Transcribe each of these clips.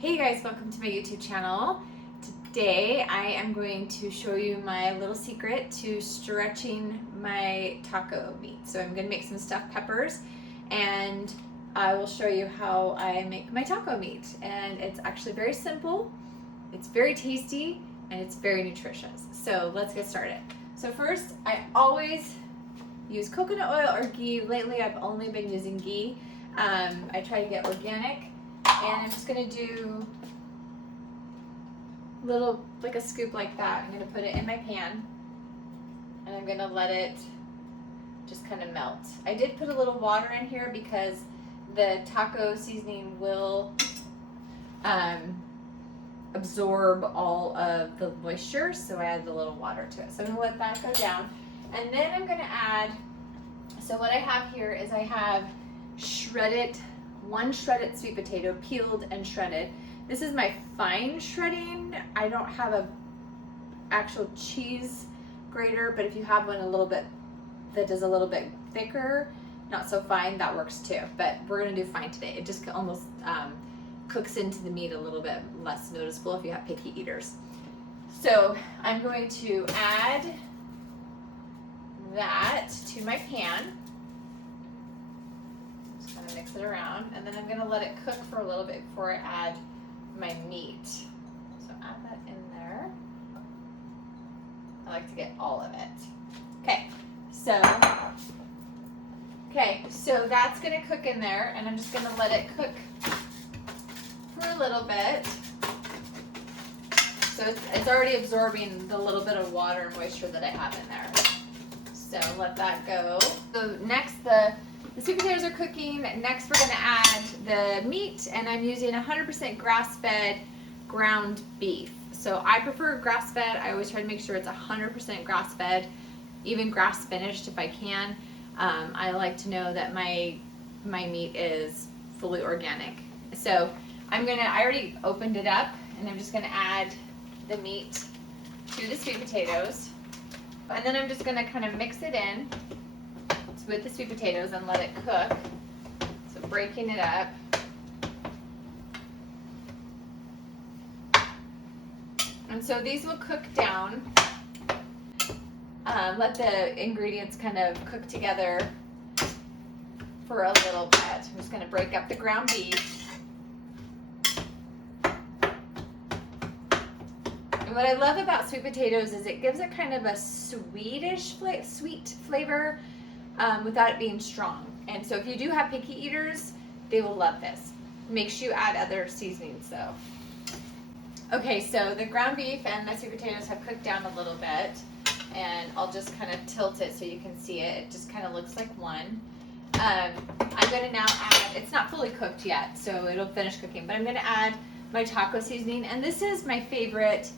Hey guys, welcome to my YouTube channel. Today I am going to show you my little secret to stretching my taco meat. So I'm going to make some stuffed peppers and I will show you how I make my taco meat. And it's actually very simple, it's very tasty, and it's very nutritious. So let's get started. So first, I always use coconut oil or ghee. Lately I've only been using ghee. I try to get organic. And I'm just going to do little, like a scoop like that. I'm going to put it in my pan and I'm going to let it just kind of melt. I did put a little water in here because the taco seasoning will absorb all of the moisture, so I added a little water to it. So I'm going to let that go down. And then I'm going to add, so what I have here is I have one shredded sweet potato, peeled and shredded. This is my fine shredding. I don't have a actual cheese grater, but if you have one a little bit that does a little bit thicker, not so fine, that works too. But we're gonna do fine today. It just almost cooks into the meat a little bit less noticeable if you have picky eaters. So I'm going to add that to my pan. Mix it around, and then I'm going to let it cook for a little bit before I add my meat. So add that in there. I like to get all of it. Okay, so that's going to cook in there, and I'm just going to let it cook for a little bit. So it's already absorbing the little bit of water and moisture that I have in there. So let that go. So next, the sweet potatoes are cooking. Next, we're going to add the meat, and I'm using 100% grass-fed ground beef. So I prefer grass-fed. I always try to make sure it's 100% grass-fed, even grass-finished if I can. I like to know that my meat is fully organic. So I already opened it up, and I'm just going to add the meat to the sweet potatoes, and then I'm just going to kind of mix it in with the sweet potatoes and let it cook. So breaking it up. And so these will cook down. Let the ingredients kind of cook together for a little bit. I'm just going to break up the ground beef. And what I love about sweet potatoes is it gives it kind of a sweet flavor, without it being strong. And so if you do have picky eaters, they will love this. Make sure you add other seasonings though. Okay, so the ground beef and the sweet potatoes have cooked down a little bit, and I'll just kind of tilt it so you can see it. It just kind of looks like one. I'm going to now add, it's not fully cooked yet, so it'll finish cooking, but I'm going to add my taco seasoning, and this is my favorite.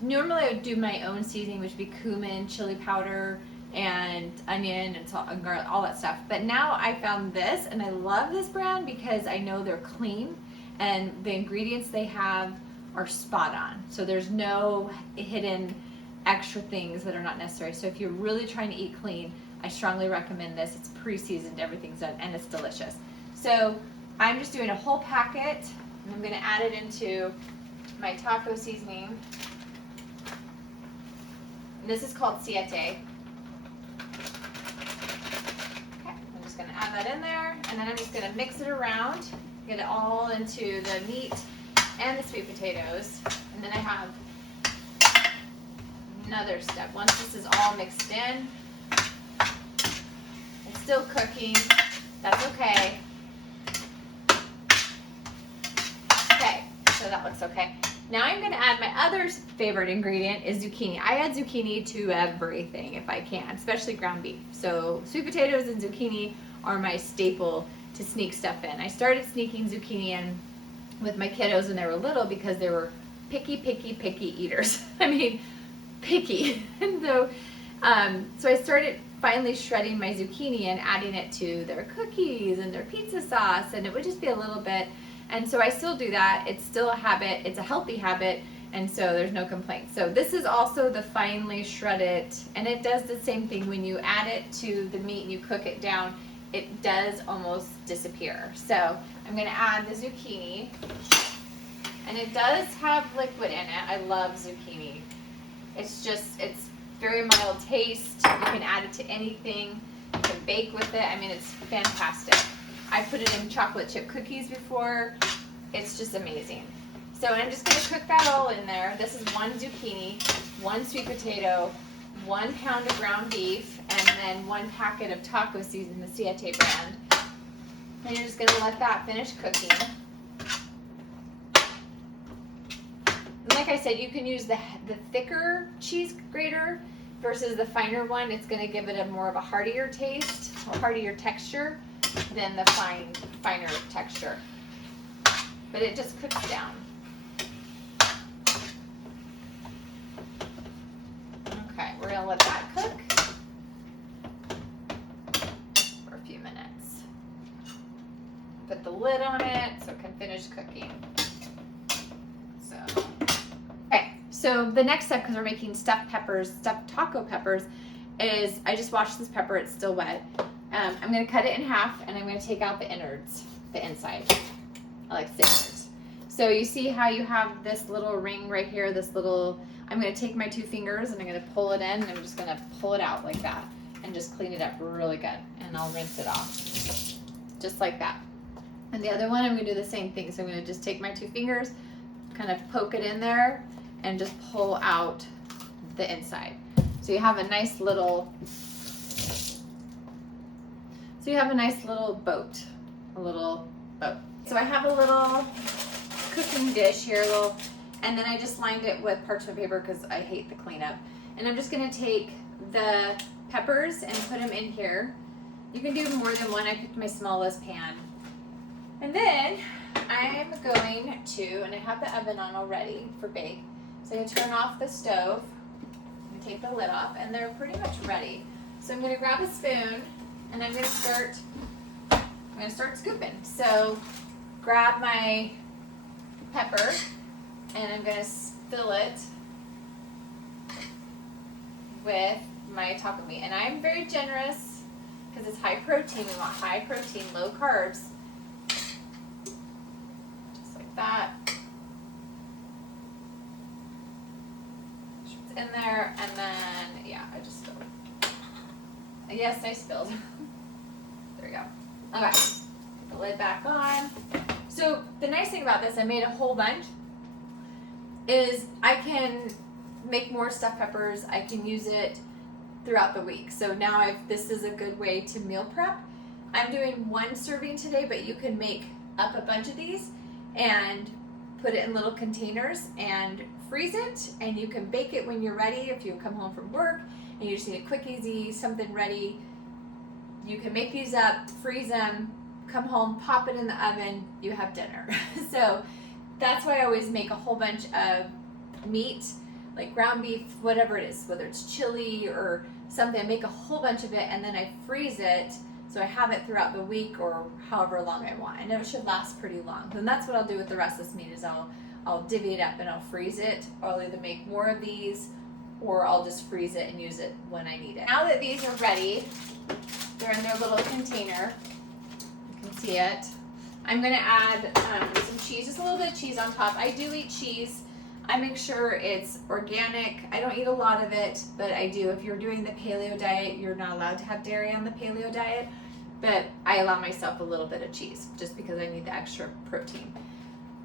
Normally I would do my own seasoning, which would be cumin, chili powder, and onion and salt and garlic, all that stuff. But now I found this, and I love this brand because I know they're clean and the ingredients they have are spot on. So there's no hidden extra things that are not necessary. So if you're really trying to eat clean, I strongly recommend this. It's pre-seasoned, everything's done, and it's delicious. So I'm just doing a whole packet, and I'm going to add it into my taco seasoning. And this is called Siete. Add that in there, and then I'm just going to mix it around, get it all into the meat and the sweet potatoes. And then I have another step. Once this is all mixed in, it's still cooking. That's okay. Okay, so that looks okay. Now I'm going to add my other favorite ingredient is zucchini. I add zucchini to everything if I can, especially ground beef. So sweet potatoes and zucchini are my staple to sneak stuff in. I started sneaking zucchini in with my kiddos when they were little because they were picky eaters. I mean, picky. And so I started finally shredding my zucchini and adding it to their cookies and their pizza sauce, and it would just be a little bit. And so I still do that. It's still a habit. It's a healthy habit, and so there's no complaints. So this is also the finely shredded, and it does the same thing. When you add it to the meat and you cook it down, it does almost disappear. So I'm going to add the zucchini. And it does have liquid in it. I love zucchini. It's very mild taste. You can add it to anything. You can bake with it. I mean, it's fantastic. I put it in chocolate chip cookies before. It's just amazing. So I'm just going to cook that all in there. This is 1 zucchini, 1 sweet potato, 1 pound of ground beef, and then 1 packet of taco seasoning, the Siete brand. And you're just going to let that finish cooking. And like I said, you can use the thicker cheese grater versus the finer one. It's going to give it a more of a heartier taste, a heartier texture than the finer texture. But it just cooks down. Okay, we're going to let that cook for a few minutes. Put the lid on it so it can finish cooking. So the next step, because we're making stuffed taco peppers, is I just washed this pepper. It's still wet. I'm going to cut it in half, and I'm going to take out the innards, the inside. I like the innards. So you see how you have this little ring right here, I'm going to take my 2 fingers, and I'm going to pull it in, and I'm just going to pull it out like that, and just clean it up really good, and I'll rinse it off, just like that. And the other one, I'm going to do the same thing. So I'm going to just take my 2 fingers, kind of poke it in there, and just pull out the inside. So you have a nice little boat, So I have a little cooking dish here, and then I just lined it with parchment paper because I hate the cleanup. And I'm just gonna take the peppers and put them in here. You can do more than one. I picked my smallest pan. And then I'm going to, and I have the oven on already for bake. So I'm going to turn off the stove and take the lid off, and they're pretty much ready. So I'm going to grab a spoon, and I'm going to start scooping. So grab my pepper, and I'm going to fill it with my taco meat. And I'm very generous because it's high protein. We want high protein, low carbs. Just like that. In there, and then I just spilled. Yes, I spilled. There we go. Okay, put the lid back on. So the nice thing about this, I made a whole bunch, is I can make more stuffed peppers. I can use it throughout the week. So now this is a good way to meal prep. I'm doing 1 serving today, but you can make up a bunch of these and put it in little containers and freeze it, and you can bake it when you're ready. If you come home from work and you just need a quick, easy, something ready, you can make these up, freeze them, come home, pop it in the oven, you have dinner. So that's why I always make a whole bunch of meat, like ground beef, whatever it is, whether it's chili or something. I make a whole bunch of it, and then I freeze it so I have it throughout the week or however long I want. I know it should last pretty long. And that's what I'll do with the rest of this meat, is I'll divvy it up and I'll freeze it. I'll either make more of these, or I'll just freeze it and use it when I need it. Now that these are ready, they're in their little container. You can see it. I'm going to add some cheese, just a little bit of cheese on top. I do eat cheese. I make sure it's organic. I don't eat a lot of it, but I do. If you're doing the paleo diet, you're not allowed to have dairy on the paleo diet, but I allow myself a little bit of cheese just because I need the extra protein.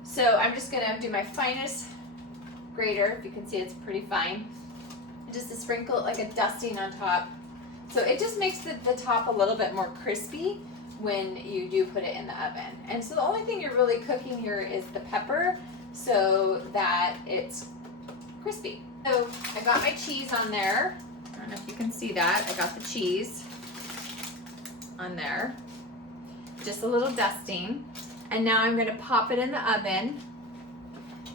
So I'm just going to do my finest grater. If you can see, it's pretty fine. Just to sprinkle it like a dusting on top. So it just makes the top a little bit more crispy when you do put it in the oven. And so the only thing you're really cooking here is the pepper, so that it's crispy. So I got my cheese on there. I don't know if you can see that. I got the cheese on there. Just a little dusting. And now I'm going to pop it in the oven,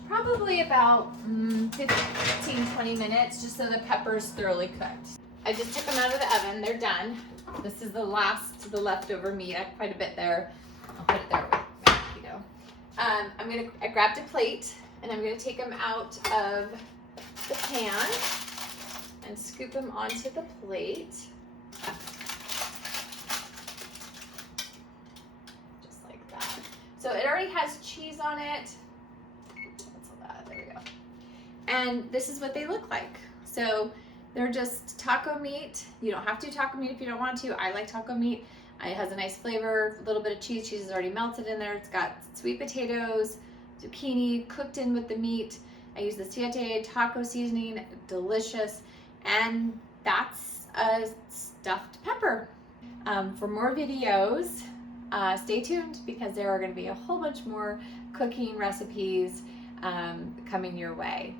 probably about 15-20 minutes, just so the pepper's thoroughly cooked. I just took them out of the oven. They're done. This is the leftover meat. I have quite a bit there. I'll put it there with you know. I grabbed a plate, and I'm going to take them out of the pan and scoop them onto the plate. Just like that. So it already has cheese on it. there we go. And this is what they look like. So they're just taco meat. You don't have to do taco meat if you don't want to. I like taco meat. It has a nice flavor, a little bit of cheese. Cheese is already melted in there. It's got sweet potatoes, zucchini cooked in with the meat. I use the Siete Taco seasoning, delicious. And that's a stuffed pepper. For more videos, stay tuned because there are going to be a whole bunch more cooking recipes coming your way.